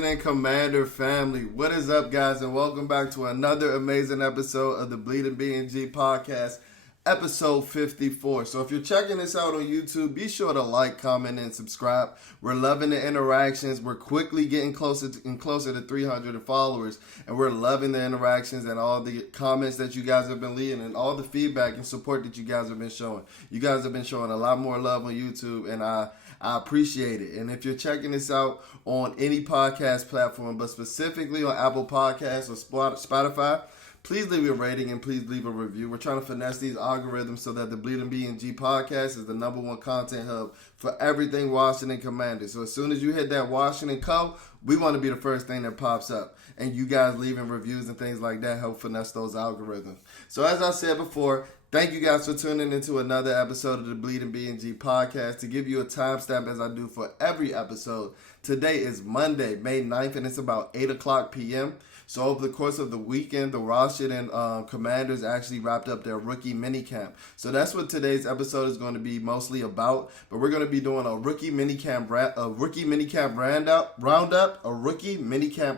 Washington Commander family. What is up, guys, and welcome back to another amazing episode of the BnG podcast, episode 54. So if you're checking this out on YouTube, be sure to like, comment, and subscribe. We're loving the interactions. We're quickly getting closer to 300 followers, and we're loving the interactions and all the comments that you guys have been leaving and all the feedback and support that you guys have been showing. You guys have been showing a lot more love on YouTube, and I appreciate it. And if you're checking this out on any podcast platform, but specifically on Apple Podcasts or Spotify, please leave a rating and please leave a review. We're trying to finesse these algorithms so that the BnG podcast is the #1 content hub for everything Washington Commanders. So as soon as you hit that Washington Co, we want to be the first thing that pops up. And you guys leaving reviews and things like that help finesse those algorithms. So as I said before, thank you guys for tuning into another episode of the BnG podcast. To give you a timestamp as I do for every episode, today is Monday, May 9th, and it's about 8 o'clock p.m. So over the course of the weekend, the Washington Commanders actually wrapped up their rookie minicamp. So that's what today's episode is going to be mostly about. But we're going to be doing a rookie minicamp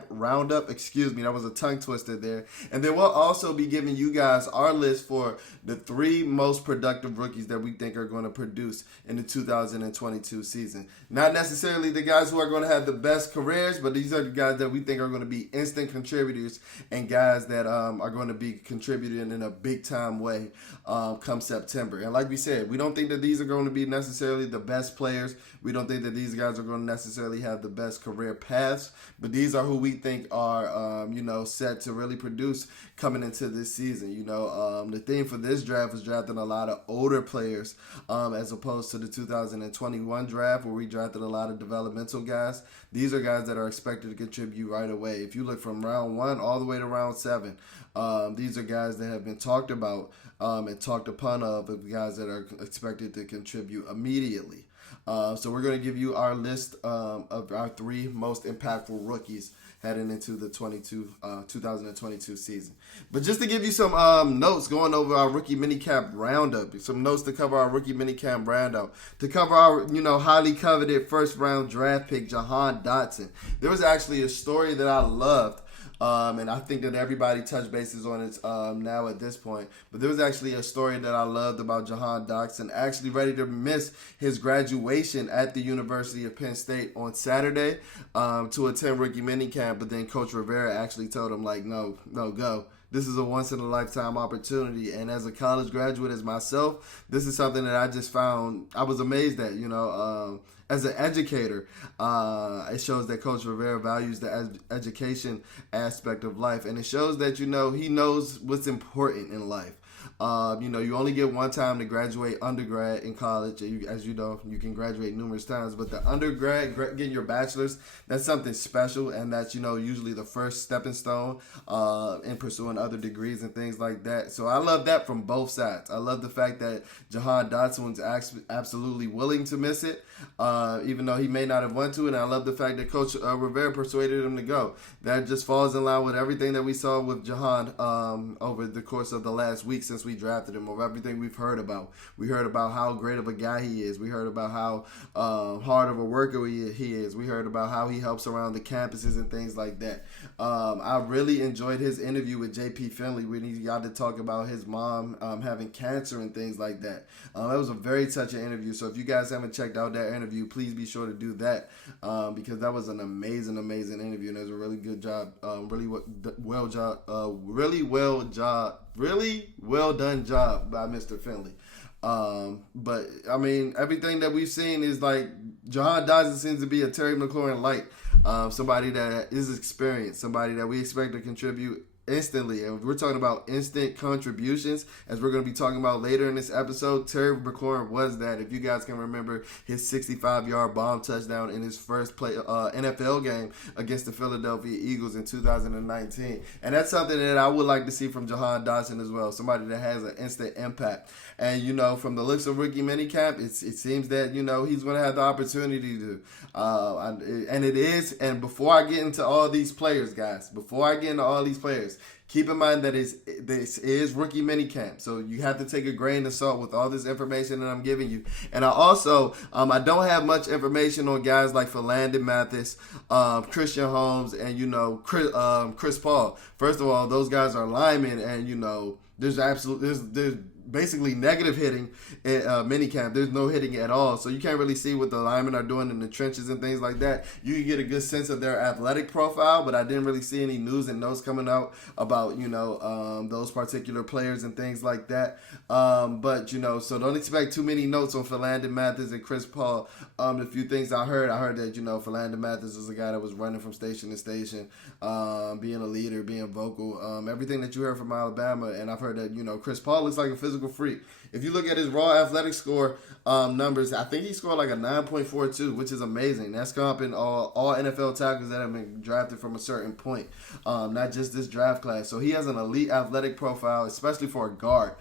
roundup. Excuse me, that was a tongue twister there. And then we'll also be giving you guys our list for the 3 most productive rookies that we think are going to produce in the 2022 season. Not necessarily the guys who are going to have the best careers, but these are the guys that we think are going to be instant contributors and guys that are going to be contributing in a big time way come September. And like we said, we don't think that these are going to be necessarily the best players. We don't think that these guys are going to necessarily have the best career paths, but these are who we think are set to really produce coming into this season. The theme for this draft was drafting a lot of older players as opposed to the 2021 draft where we drafted a lot of developmental guys. These are guys that are expected to contribute right away. If you look from round 1 all the way to round 7, these are guys that have been talked about and talked upon of guys that are expected to contribute immediately. So we're going to give you our list of our 3 most impactful rookies heading into the 2022 season. But just to give you some notes going over our rookie minicamp roundup, some notes to cover our rookie minicamp roundup, to cover our highly coveted first round draft pick, Jahan Dotson. There was actually a story that I loved. And I think that everybody touched bases on it now at this point. But there was actually a story that I loved about Jahan Dotson, actually ready to miss his graduation at the University of Penn State on Saturday to attend rookie minicamp. But then Coach Rivera actually told him, no, go. This is a once-in-a-lifetime opportunity. And as a college graduate as myself, this is something that I just found I was amazed at, as an educator, it shows that Coach Rivera values the education aspect of life. And it shows that, he knows what's important in life. You only get one time to graduate undergrad in college. As you know, you can graduate numerous times. But the undergrad, getting your bachelor's, that's something special. And that's, usually the first stepping stone in pursuing other degrees and things like that. So I love that from both sides. I love the fact that Jahan Dotson was absolutely willing to miss it, even though he may not have wanted to. And I love the fact that Coach Rivera persuaded him to go. That just falls in line with everything that we saw with Jahan over the course of the last week since we drafted him, of everything we've heard about. We heard about how great of a guy he is. We heard about how hard of a worker he is. We heard about how he helps around the campuses and things like that. I really enjoyed his interview with J.P. Finley when he got to talk about his mom having cancer and things like that. That was a very touching interview. So if you guys haven't checked out that interview, please be sure to do that because that was an amazing interview, and it was a really good job, really well done job by Mr. Finley. But I mean, everything that we've seen is like Jahan Dotson seems to be a Terry McLaurin light, somebody that is experienced, somebody that we expect to contribute instantly. And we're talking about instant contributions, as we're going to be talking about later in this episode. Terry McLaurin was that. If you guys can remember his 65-yard bomb touchdown in his first NFL game against the Philadelphia Eagles in 2019. And that's something that I would like to see from Jahan Dotson as well, somebody that has an instant impact. And, from the looks of rookie minicamp, it seems that, he's going to have the opportunity to. And it is. And before I get into all these players, guys, Keep in mind that this is rookie minicamp, so you have to take a grain of salt with all this information that I'm giving you. And I don't have much information on guys like Philander Mathis, Christian Holmes, and Chris Paul. First of all, those guys are linemen, and there's basically negative hitting in minicamp. There's no hitting at all, so you can't really see what the linemen are doing in the trenches and things like that. You can get a good sense of their athletic profile, but I didn't really see any news and notes coming out about those particular players and things like that. So don't expect too many notes on Philander Mathis and Chris Paul. The few things I heard that Philander Mathis was a guy that was running from station to station, being a leader, being vocal, everything that you heard from Alabama. And I've heard that Chris Paul looks like a physical freak. If you look at his raw athletic score numbers, I think he scored like a 9.42, which is amazing. That's comping all NFL tackles that have been drafted from a certain point, not just this draft class. So he has an elite athletic profile, especially for a guard,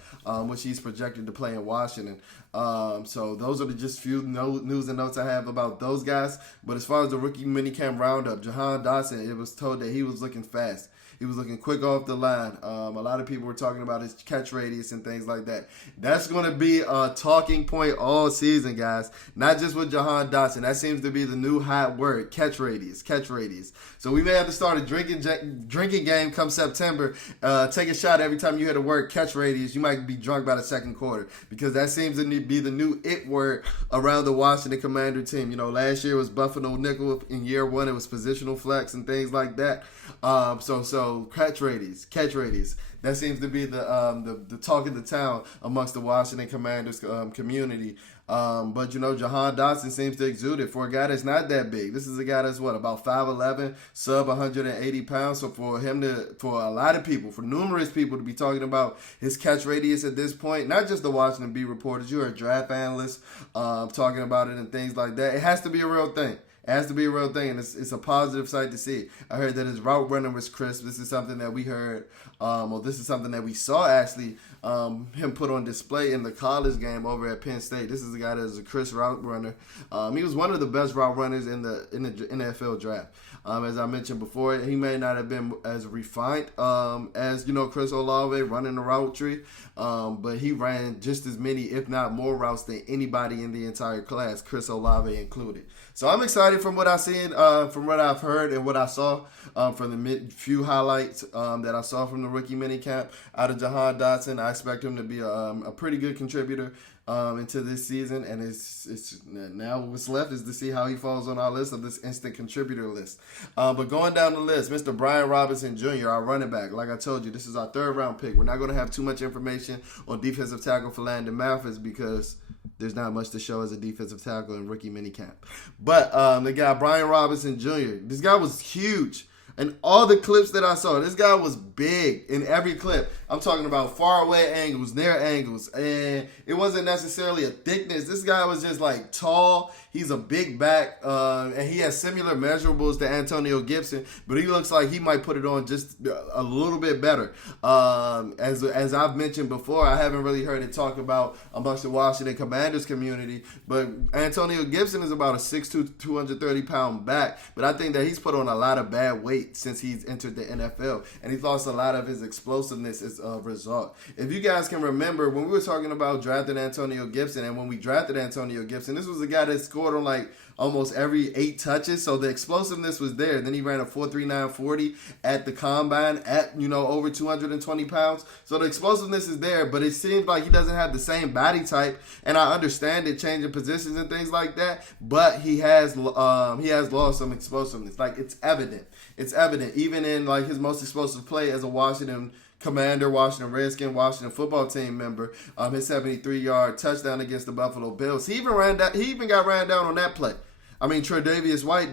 which he's projected to play in Washington. So those are the just few news and notes I have about those guys. But as far as the rookie minicamp roundup, Jahan Dotson, it was told that he was looking fast. He was looking quick off the line. A lot of people were talking about his catch radius and things like that. That's going to be a talking point all season, guys. Not just with Jahan Dotson. That seems to be the new hot word, catch radius. So we may have to start a drinking game come September. Take a shot every time you hear the word catch radius. You might be drunk by the second quarter, because that seems to be the new it word around the Washington Commander team. Last year was Buffalo nickel. In year one, it was positional flex and things like that. So catch radius. That seems to be the talk of the town amongst the Washington Commanders community. But Jahan Dotson seems to exude it for a guy that's not that big. This is a guy that's about 5'11", sub 180 pounds. So for a lot of people, for numerous people to be talking about his catch radius at this point, not just the Washington Beat reporters, you heard draft analysts talking about it and things like that. It has to be a real thing. It has to be a real thing, and it's a positive sight to see. I heard that his route running was crisp. This is something that we heard, this is something that we saw actually him put on display in the college game over at Penn State. This is a guy that is a crisp route runner. He was one of the best route runners in the NFL draft. As I mentioned before, he may not have been as refined as Chris Olave running the route tree, but he ran just as many, if not more, routes than anybody in the entire class, Chris Olave included. So I'm excited from what I've seen, from what I've heard and what I saw from the few highlights that I saw from the rookie minicamp out of Jahan Dotson. I expect him to be a pretty good contributor into this season, and it's now what's left is to see how he falls on our list of this instant contributor list. But going down the list, Mr. Brian Robinson Jr., our running back. Like I told you, this is our third round pick. We're not going to have too much information on defensive tackle Philander Mathis because there's not much to show as a defensive tackle in rookie minicamp. But the guy, Brian Robinson Jr., this guy was huge. And all the clips that I saw, this guy was big in every clip. I'm talking about far away angles, near angles. And it wasn't necessarily a thickness. This guy was just like tall. He's a big back. And he has similar measurables to Antonio Gibson. But he looks like he might put it on just a little bit better. As I've mentioned before, I haven't really heard it talked about amongst the Washington Commanders community. But Antonio Gibson is about a 6'2", 230-pound back. But I think that he's put on a lot of bad weight since he's entered the NFL, and he's lost a lot of his explosiveness as a result. If you guys can remember, when we were talking about drafting Antonio Gibson, and when we drafted Antonio Gibson, this was a guy that scored on like almost every 8 touches, so the explosiveness was there. Then he ran a 4.39 40 at the combine at over 220 pounds, so the explosiveness is there, but it seems like he doesn't have the same body type. And I understand it, changing positions and things like that, but he has lost some explosiveness. Like it's evident even in like his most explosive play as a Washington Commander, Washington Redskin, Washington football team member, his 73-yard touchdown against the Buffalo Bills. He even got ran down on that play. I mean, Tre'Davious White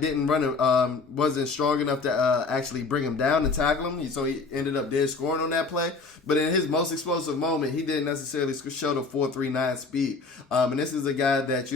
wasn't strong enough to actually bring him down and tackle him, so he ended up dead scoring on that play. But in his most explosive moment, he didn't necessarily show the 4.39 speed. And this is a guy that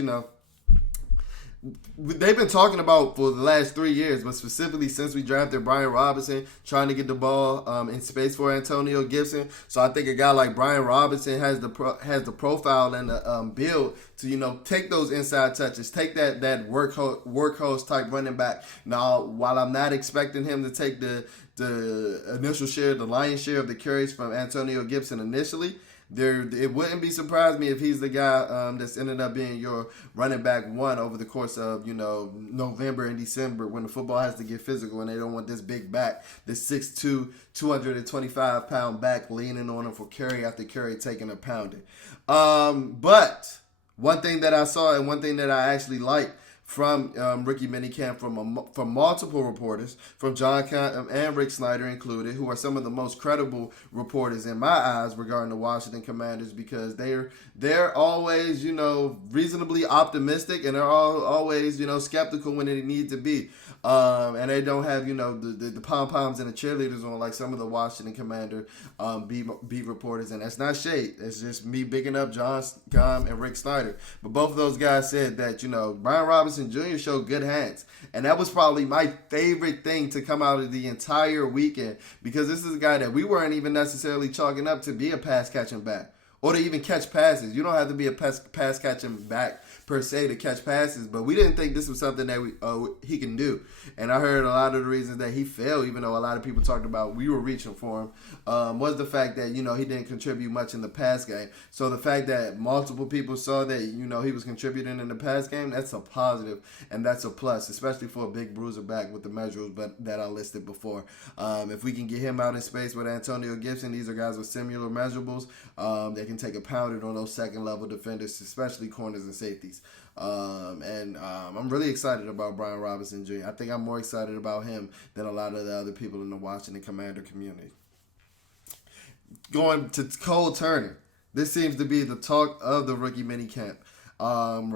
they've been talking about for the last 3 years, but specifically since we drafted Brian Robinson, trying to get the ball in space for Antonio Gibson. So I think a guy like Brian Robinson has the profile and the build to take those inside touches, take that workhorse type running back. Now, while I'm not expecting him to take the the initial share, the lion's share of the carries from Antonio Gibson initially. It wouldn't be surprised me if he's the guy that's ended up being your running back one over the course of, November and December when the football has to get physical and they don't want this big back, this 6'2", 225-pound back leaning on him for carry after carry, taking a pounding. But one thing that I saw and one thing that I actually liked from rookie minicamp from multiple reporters, from John and Rick Snyder included, who are some of the most credible reporters in my eyes regarding the Washington Commanders, because they're always, reasonably optimistic, and they're always, skeptical when they need to be. And they don't have, the pom-poms and the cheerleaders on like some of the Washington Commander beat reporters. And that's not shade. It's just me bigging up John and Rick Snyder. But both of those guys said that, Brian Robinson Jr. showed good hands. And that was probably my favorite thing to come out of the entire weekend, because this is a guy that we weren't even necessarily chalking up to be a pass-catching back or to even catch passes. You don't have to be a pass-catching back per se to catch passes, but we didn't think this was something that he can do. And I heard a lot of the reasons that he failed, even though a lot of people talked about we were reaching for him, was the fact that, he didn't contribute much in the pass game. So the fact that multiple people saw that, he was contributing in the pass game, that's a positive and that's a plus, especially for a big bruiser back with the measurables that I listed before. If we can get him out in space with Antonio Gibson, these are guys with similar measurables. They can take a pounding on those second-level defenders, especially corners and safeties. I'm really excited about Brian Robinson Jr. I think I'm more excited about him than a lot of the other people in the Washington Commander community. Going to Cole Turner. This seems to be the talk of the rookie minicamp.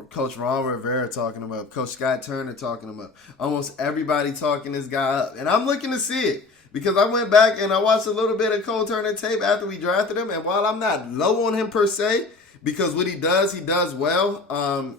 Coach Ron Rivera talking about, Coach Scott Turner talking about, almost everybody talking this guy up. And I'm looking to see it, because I went back and I watched a little bit of Cole Turner tape after we drafted him. And while I'm not low on him per se, because what he does well,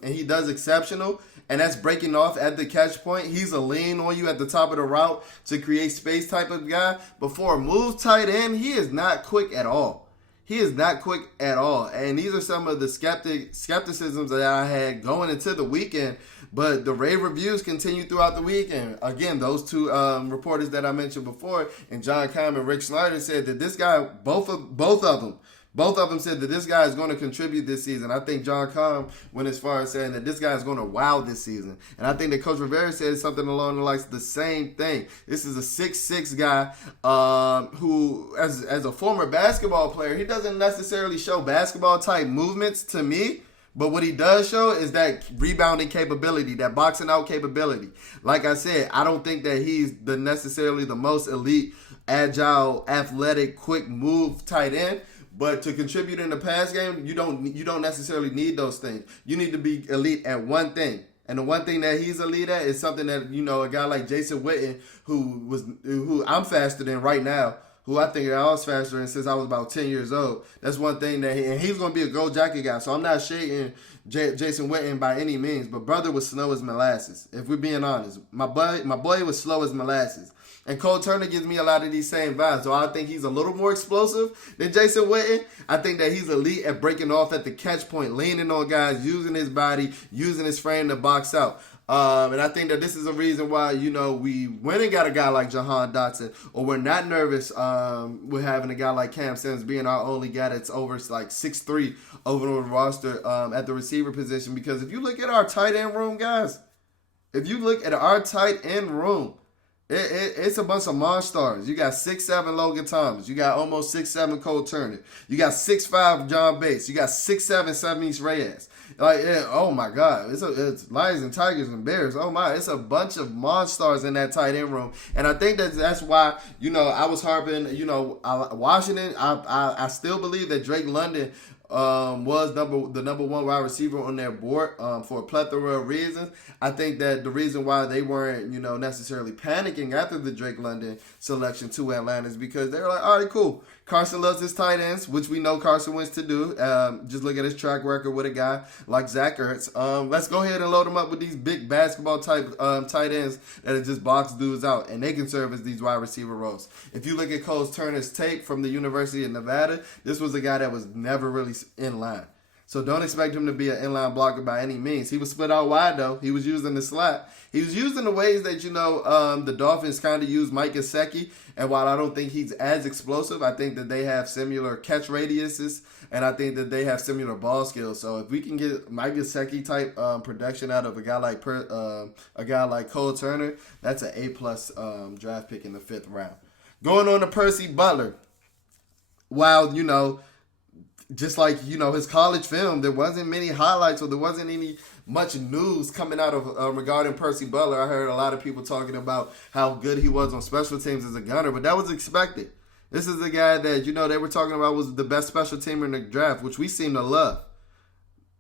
and he does exceptional, and that's breaking off at the catch point. He's a lean on you at the top of the route to create space type of guy. But for a move tight end, he is not quick at all. He is not quick at all. And these are some of the skepticisms that I had going into the weekend. But the rave reviews continue throughout the weekend. Again, those two reporters that I mentioned before, and John Keim and Rick Snyder, said that this guy, both of them said that this guy is going to contribute this season. I think John Keim went as far as saying that this guy is going to wow this season. And I think that Coach Rivera said something along the lines of the same thing. This is a 6'6" guy who, as a former basketball player, he doesn't necessarily show basketball-type movements to me. But what he does show is that rebounding capability, that boxing out capability. Like I said, I don't think that he's necessarily the most elite, agile, athletic, quick move tight end. But to contribute in the pass game, you don't necessarily need those things. You need to be elite at one thing. And the one thing that he's elite at is something that, a guy like Jason Witten, who I'm faster than right now, who I think I was faster than since I was about 10 years old. That's one thing and he's going to be a gold jacket guy. So I'm not shading Jason Witten by any means, but brother was slow as molasses. If we're being honest, my boy was slow as molasses. And Cole Turner gives me a lot of these same vibes. So I think he's a little more explosive than Jason Witten. I think that he's elite at breaking off at the catch point, leaning on guys, using his body, using his frame to box out. And I think that this is a reason why, we went and got a guy like Jahan Dotson, or we're not nervous with having a guy like Cam Sims being our only guy that's over like 6'3" over on the roster at the receiver position. Because if you look at our tight end room, guys, it's a bunch of monsters. You got 6'7" Logan Thomas. You got almost 6'7" Cole Turner. You got 6'5" John Bates. You got 6'7" Samis Reyes. Oh my God. It's Lions and Tigers and Bears. Oh my, it's a bunch of monsters in that tight end room. And I think that's why, I was harping, Washington, I still believe that Drake London was the number one wide receiver on their board for a plethora of reasons. I think that the reason why they weren't, necessarily panicking after the Drake London selection to Atlanta is because they were like, all right, cool. Carson loves his tight ends, which we know Carson wants to do. Just look at his track record with a guy like Zach Ertz. Let's go ahead and load him up with these big basketball type tight ends that are just box dudes out, and they can serve as these wide receiver roles. If you look at Cole Turner's tape from the University of Nevada, this was a guy that was never really in line. So don't expect him to be an inline blocker by any means. He was split out wide, though. He was using the slot. He was using the ways that, the Dolphins kind of use Mike Gesicki. And while I don't think he's as explosive, I think that they have similar catch radiuses. And I think that they have similar ball skills. So if we can get Mike Gesicki type production out of a guy like Cole Turner, that's an A-plus draft pick in the 5th round. Going on to Percy Butler. While, just like, his college film, there wasn't many highlights or there wasn't any much news coming out of regarding Percy Butler. I heard a lot of people talking about how good he was on special teams as a gunner, but that was expected. This is a guy that, they were talking about was the best special teamer in the draft, which we seem to love.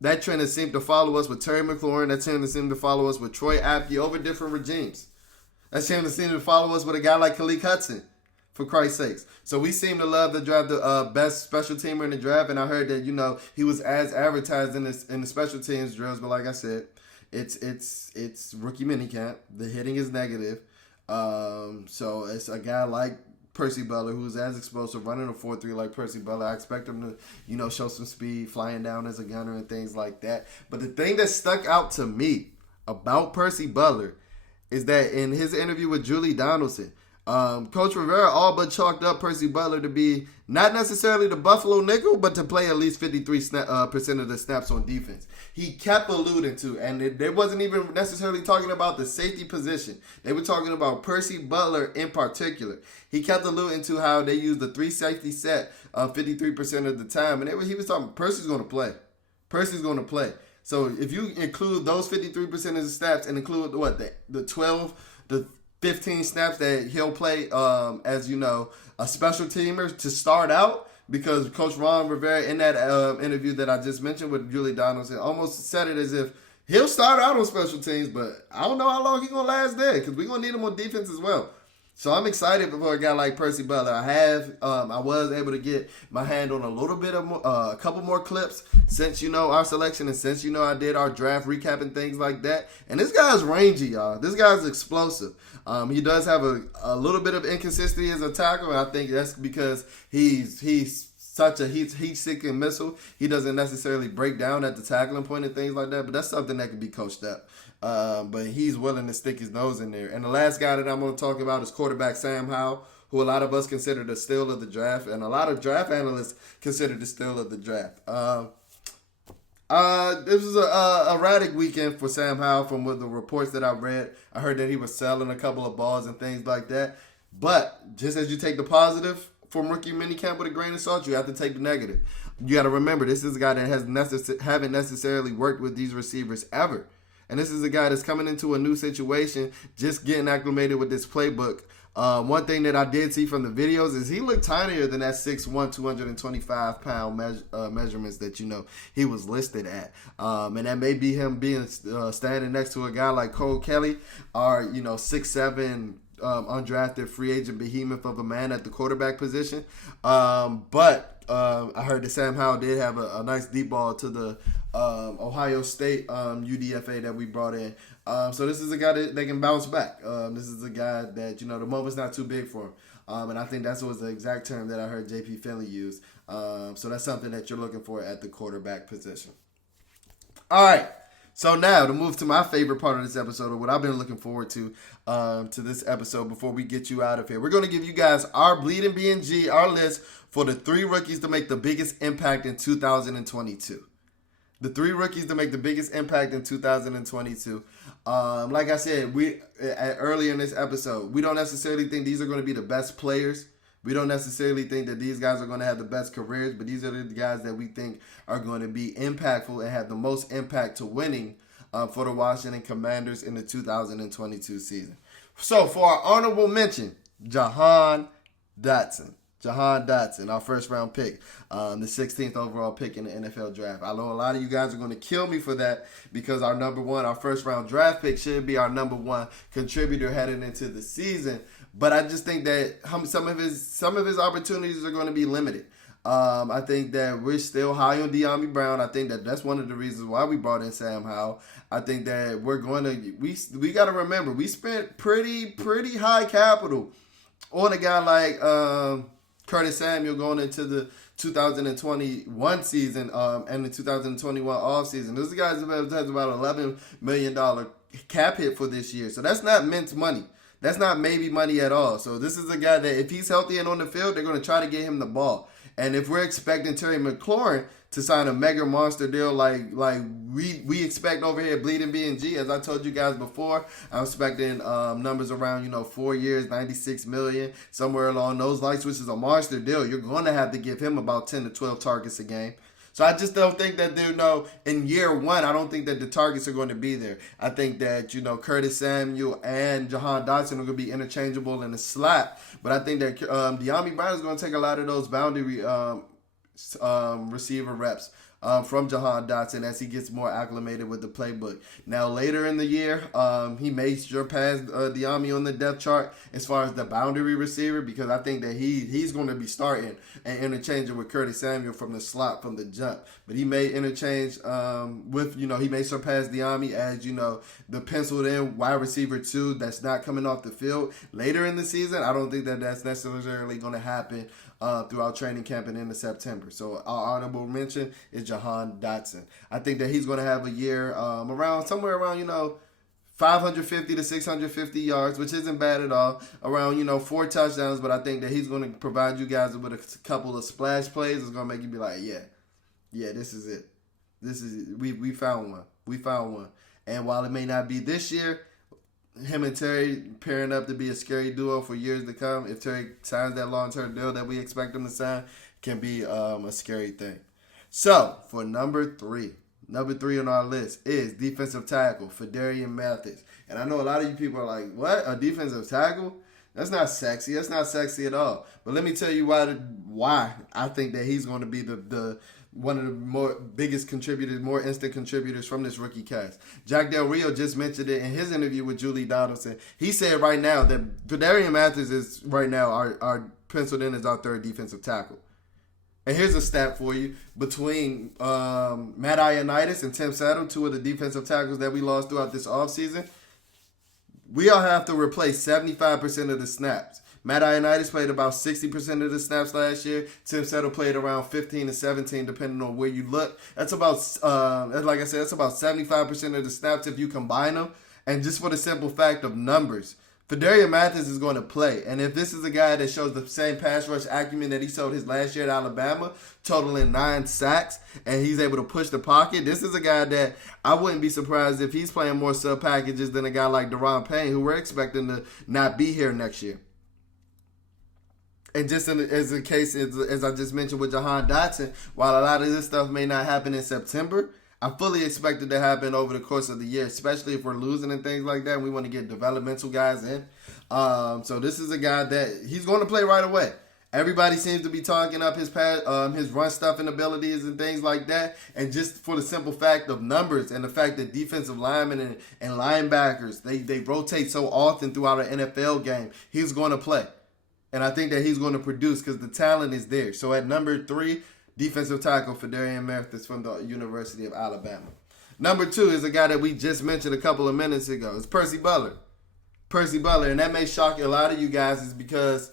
That trend has seemed to follow us with Terry McLaurin. That trend has seemed to follow us with Troy Apke over different regimes. That trend has seemed to follow us with a guy like Khalil Hudson, for Christ's sakes. So we seem to love to draft the best special teamer in the draft, and I heard that, he was as advertised in the special teams drills, but like I said, it's rookie minicamp. The hitting is negative. So it's a guy like Percy Butler, who's as explosive, running a 4.3 like Percy Butler. I expect him to, show some speed, flying down as a gunner and things like that. But the thing that stuck out to me about Percy Butler is that in his interview with Julie Donaldson, Coach Rivera all but chalked up Percy Butler to be not necessarily the Buffalo nickel, but to play at least 53% of the snaps on defense. He kept alluding to, and they wasn't even necessarily talking about the safety position. They were talking about Percy Butler in particular. He kept alluding to how they use the 3 safety set 53% of the time, and he was talking Percy's going to play. Percy's going to play. So if you include those 53% of the snaps and include the 15 snaps that he'll play as a special teamer to start out, because Coach Ron Rivera in that interview that I just mentioned with Julie Donaldson almost said it as if he'll start out on special teams, but I don't know how long he's going to last there, because we're going to need him on defense as well. So I'm excited for a guy like Percy Butler. I was able to get my hand on a little bit of a couple more clips since our selection, and since I did our draft recap and things like that. And this guy's rangy, y'all. This guy's explosive. He does have a little bit of inconsistency as a tackle, and I think that's because he's such a heat-seeking missile. He doesn't necessarily break down at the tackling point and things like that, but that's something that can be coached up. But he's willing to stick his nose in there. And the last guy that I'm going to talk about is quarterback Sam Howell, who a lot of us consider the steal of the draft, and a lot of draft analysts consider the steal of the draft. This was a erratic weekend for Sam Howell from the reports that I read. I heard that he was selling a couple of balls and things like that. But just as you take the positive from rookie minicamp with a grain of salt, you have to take the negative. You got to remember, this is a guy that haven't necessarily worked with these receivers ever. And this is a guy that's coming into a new situation, just getting acclimated with this playbook. One thing that I did see from the videos is he looked tinier than that 6'1", 225-pound measurements that, he was listed at. And that may be him being standing next to a guy like Cole Kelly, or, 6'7", undrafted free agent behemoth of a man at the quarterback position. But I heard that Sam Howell did have a nice deep ball to the Ohio State UDFA that we brought in. So this is a guy that they can bounce back. This is a guy that, the moment's not too big for him. And I think that was the exact term that I heard J.P. Finley use. So that's something that you're looking for at the quarterback position. All right. So now to move to my favorite part of this episode, or what I've been looking forward to this episode before we get you out of here. We're going to give you guys our Bleeding BnG, our list for the 3 rookies to make the biggest impact in 2022. The 3 rookies to make the biggest impact in 2022. Like I said, earlier in this episode, we don't necessarily think these are going to be the best players. We don't necessarily think that these guys are going to have the best careers, but these are the guys that we think are going to be impactful and have the most impact to winning for the Washington Commanders in the 2022 season. So for our honorable mention, Jahan Dotson. Jahan Dotson, our first round pick, the 16th overall pick in the NFL draft. I know a lot of you guys are going to kill me for that, because our first round draft pick should be our number 1 contributor heading into the season. But I just think that some of his opportunities are going to be limited. I think that we're still high on De'Ami Brown. I think that that's one of the reasons why we brought in Sam Howell. I think that we got to remember, we spent pretty high capital on a guy like Curtis Samuel going into 2021 season and the 2021 offseason. This guy has about $11 million cap hit for this year. So that's not mince money. That's not maybe money at all. So this is a guy that if he's healthy and on the field, they're going to try to get him the ball. And if we're expecting Terry McLaurin to sign a mega monster deal like we expect over here at Bleeding BnG, as I told you guys before, I'm expecting numbers around 4 years, $96 million, somewhere along those lines, which is a monster deal. You're going to have to give him about 10 to 12 targets a game. So I just don't think that in year one, I don't think that the targets are going to be there. I think that, Curtis Samuel and Jahan Dotson are going to be interchangeable in the slot. But I think that De'Ami Brown is going to take a lot of those boundary receiver reps from Jahan Dotson as he gets more acclimated with the playbook. Now, later in the year, he may surpass De'Ami on the depth chart as far as the boundary receiver, because I think that he's going to be starting and interchanging with Curtis Samuel from the slot, from the jump. But he may interchange he may surpass De'Ami as, the penciled-in wide receiver 2 that's not coming off the field later in the season. I don't think that that's necessarily going to happen throughout training camp and into September. So our honorable mention is Jahan Dotson. I think that he's going to have a year somewhere around 550 to 650 yards, which isn't bad at all. Around 4 touchdowns, but I think that he's going to provide you guys with a couple of splash plays. It's going to make you be like, yeah, this is it. We found one. We found one. And while it may not be this year, him and Terry pairing up to be a scary duo for years to come, if Terry signs that long-term deal that we expect him to sign, can be a scary thing. So, for number three on our list is defensive tackle, Phidarian Mathis. And I know a lot of you people are like, what? A defensive tackle? That's not sexy. That's not sexy at all. But let me tell you why I think that he's going to be the one of the biggest contributors, more instant contributors from this rookie cast. Jack Del Rio just mentioned it in his interview with Julie Donaldson. He said right now that Phidarian Mathis is right now our penciled in as our third defensive tackle. And here's a stat for you. Between Matt Ioannidis and Tim Settle, 2 of the defensive tackles that we lost throughout this offseason, we all have to replace 75% of the snaps. Matt Ioannidis played about 60% of the snaps last year. Tim Settle played around 15 to 17, depending on where you look. That's about, like I said, that's about 75% of the snaps if you combine them. And just for the simple fact of numbers, Phidarian Mathis is going to play. And if this is a guy that shows the same pass rush acumen that he showed his last year at Alabama, totaling 9 sacks, and he's able to push the pocket, this is a guy that I wouldn't be surprised if he's playing more sub packages than a guy like Deron Payne, who we're expecting to not be here next year. And just as a case, as I just mentioned with Jahan Dotson, while a lot of this stuff may not happen in September, I fully expect it to happen over the course of the year, especially if we're losing and things like that. And we want to get developmental guys in. So this is a guy that he's going to play right away. Everybody seems to be talking up his run stuffing abilities and things like that. And just for the simple fact of numbers and the fact that defensive linemen and linebackers, they rotate so often throughout an NFL game, he's going to play. And I think that he's going to produce because the talent is there. So at number 3, defensive tackle Phidarian Mathis from the University of Alabama. Number 2 is a guy that we just mentioned a couple of minutes ago. It's Percy Butler. Percy Butler. And that may shock a lot of you guys is because,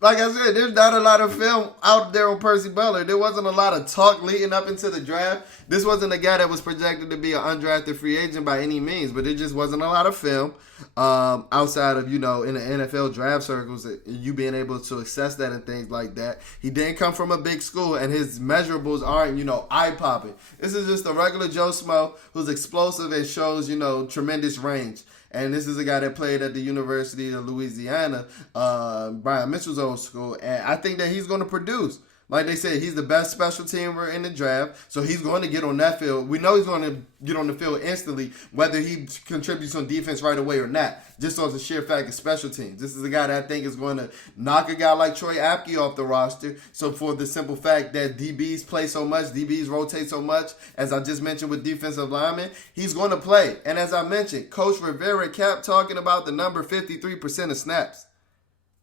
like I said, there's not a lot of film out there on Percy Butler. There wasn't a lot of talk leading up into the draft. This wasn't a guy that was projected to be an undrafted free agent by any means, but there just wasn't a lot of film outside of, in the NFL draft circles, you being able to assess that and things like that. He didn't come from a big school, and his measurables aren't, eye-popping. This is just a regular Joe Smo who's explosive and shows, tremendous range. And this is a guy that played at the University of Louisiana, Brian Mitchell's old school. And I think that he's going to produce. Like they said, he's the best special teamer in the draft, so he's going to get on that field. We know he's going to get on the field instantly, whether he contributes on defense right away or not, just on the sheer fact of special teams. This is a guy that I think is going to knock a guy like Troy Apke off the roster. So for the simple fact that DBs play so much, DBs rotate so much, as I just mentioned with defensive linemen, he's going to play. And as I mentioned, Coach Rivera kept talking about the number 53% of snaps.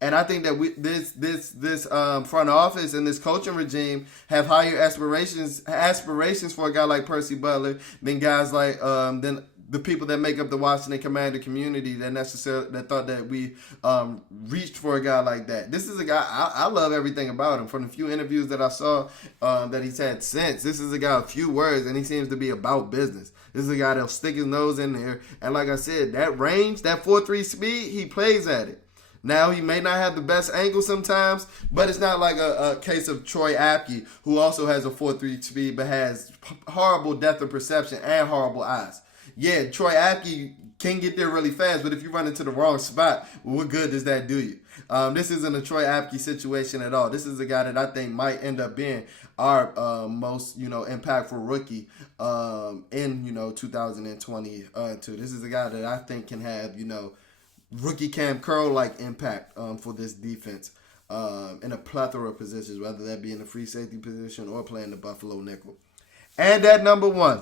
And I think that this front office and this coaching regime have higher aspirations for a guy like Percy Butler than guys like than the people that make up the Washington Commander community that thought that we reached for a guy like that. This is a guy, I love everything about him. From the few interviews that I saw that he's had since, this is a guy of few words, and he seems to be about business. This is a guy that'll stick his nose in there, and like I said, that range, that 4.3 speed, he plays at it. Now, he may not have the best angle sometimes, but it's not like a case of Troy Apke, who also has a 4.3 speed but has horrible depth of perception and horrible eyes. Yeah, Troy Apke can get there really fast, but if you run into the wrong spot, well, what good does that do you? This isn't a Troy Apke situation at all. This is a guy that I think might end up being our most, impactful rookie in, 2022. This is a guy that I think can have, rookie Cam Curl-like impact for this defense in a plethora of positions, whether that be in the free safety position or playing the Buffalo nickel. And at number one,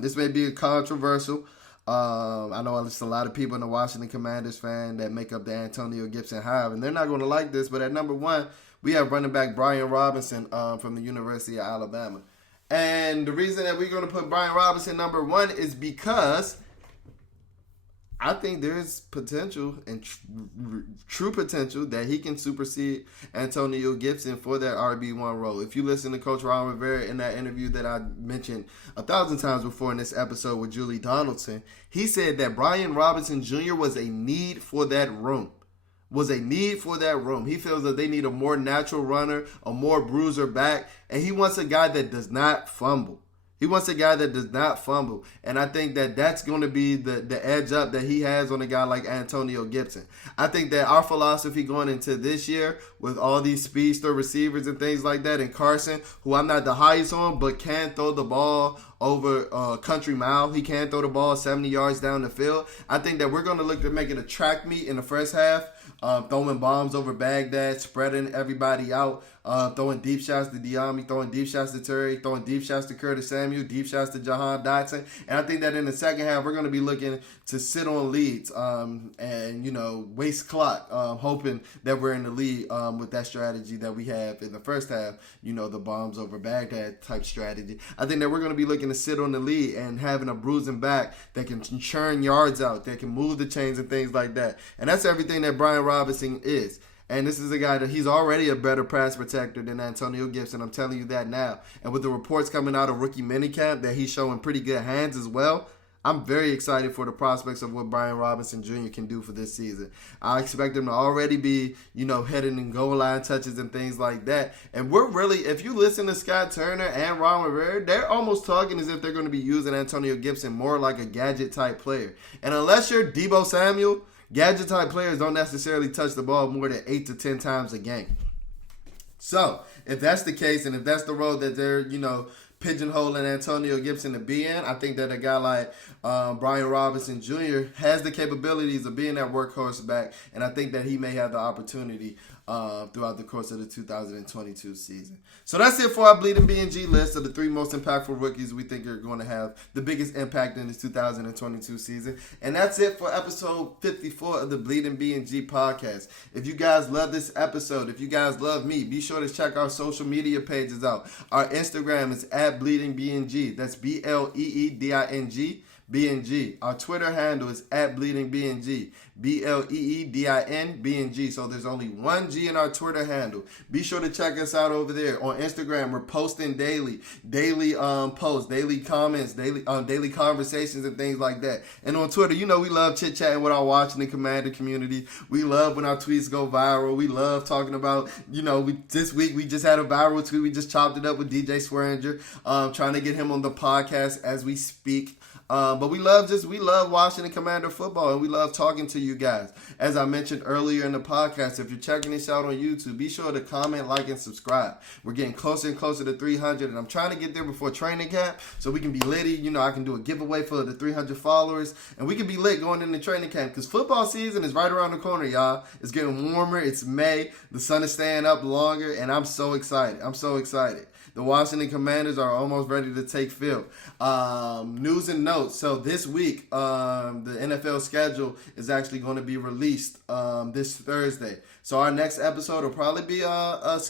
this may be controversial. I know there's a lot of people in the Washington Commanders fan that make up the Antonio Gibson hive, and they're not going to like this, but at number one, we have running back Brian Robinson from the University of Alabama. And the reason that we're going to put Brian Robinson number one is because I think there's potential and true potential that he can supersede Antonio Gibson for that RB1 role. If you listen to Coach Ron Rivera in that interview that I mentioned 1,000 times before in this episode with Julie Donaldson, he said that Brian Robinson Jr. was a need for that room. He feels that they need a more natural runner, a more bruiser back, and he wants a guy that does not fumble. And I think that that's going to be the edge up that he has on a guy like Antonio Gibson. I think that our philosophy going into this year with all these speedster receivers and things like that, and Carson, who I'm not the highest on, but can throw the ball over a country mile. He can throw the ball 70 yards down the field. I think that we're going to look to make it a track meet in the first half, throwing bombs over Baghdad, spreading everybody out, throwing deep shots to Diami, throwing deep shots to Terry, throwing deep shots to Curtis Samuel, deep shots to Jahan Dotson. And I think that in the second half, we're going to be looking to sit on leads and, waste clock, hoping that we're in the lead with that strategy that we have in the first half, the bombs over Baghdad type strategy. I think that we're going to be looking to sit on the lead and having a bruising back that can churn yards out, that can move the chains and things like that. And that's everything that Brian Robinson is. And this is a guy that he's already a better pass protector than Antonio Gibson. I'm telling you that now. And with the reports coming out of rookie minicamp that he's showing pretty good hands as well, I'm very excited for the prospects of what Brian Robinson Jr. can do for this season. I expect him to already be, heading in goal line touches and things like that. And we're really, if you listen to Scott Turner and Ron Rivera, they're almost talking as if they're going to be using Antonio Gibson more like a gadget-type player. And unless you're Deebo Samuel, gadget-type players don't necessarily touch the ball more than 8 to 10 times a game. So, if that's the case, and if that's the road that they're, pigeonholing Antonio Gibson to be in, I think that a guy like Brian Robinson Jr. has the capabilities of being that workhorse back, and I think that he may have the opportunity throughout the course of the 2022 season. So that's it for our Bleeding BnG list of the 3 most impactful rookies we think are going to have the biggest impact in the 2022 season. And that's it for episode 54 of the Bleeding BnG podcast. If you guys love this episode, if you guys love me, be sure to check our social media pages out. Our Instagram is @BleedingBNG. That's BLEEDING. BNG. Our Twitter handle is @BleedingBNG. BLEEDINBNG. So there's only one G in our Twitter handle. Be sure to check us out over there. On Instagram, we're posting daily posts, daily comments, daily conversations and things like that. And on Twitter, we love chit-chatting with our Washington Commander community. We love when our tweets go viral. We love talking about, this week we just had a viral tweet. We just chopped it up with DJ Swearinger, trying to get him on the podcast as we speak. But we love Washington Commander football, and we love talking to you guys. As I mentioned earlier in the podcast, if you're checking this out on YouTube, be sure to comment, like, and subscribe. We're getting closer and closer to 300, and I'm trying to get there before training camp so we can be litty. I can do a giveaway for the 300 followers, and we can be lit going into training camp because football season is right around the corner, y'all. It's getting warmer. It's May. The sun is staying up longer, and I'm so excited. The Washington Commanders are almost ready to take field. News and notes. So this week, the NFL schedule is actually going to be released this Thursday. So our next episode will probably be a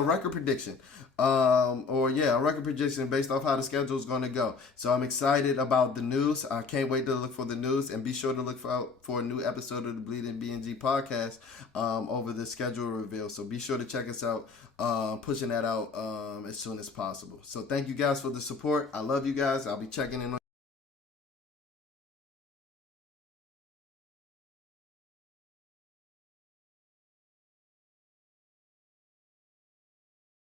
record prediction. A record prediction based off how the schedule is going to go. So I'm excited about the news. I can't wait to look for the news, and be sure to look for a new episode of the Bleeding BnG podcast over the schedule reveal. So be sure to check us out, pushing that out as soon as possible. So thank you guys for the support. I love you guys. I'll be checking in on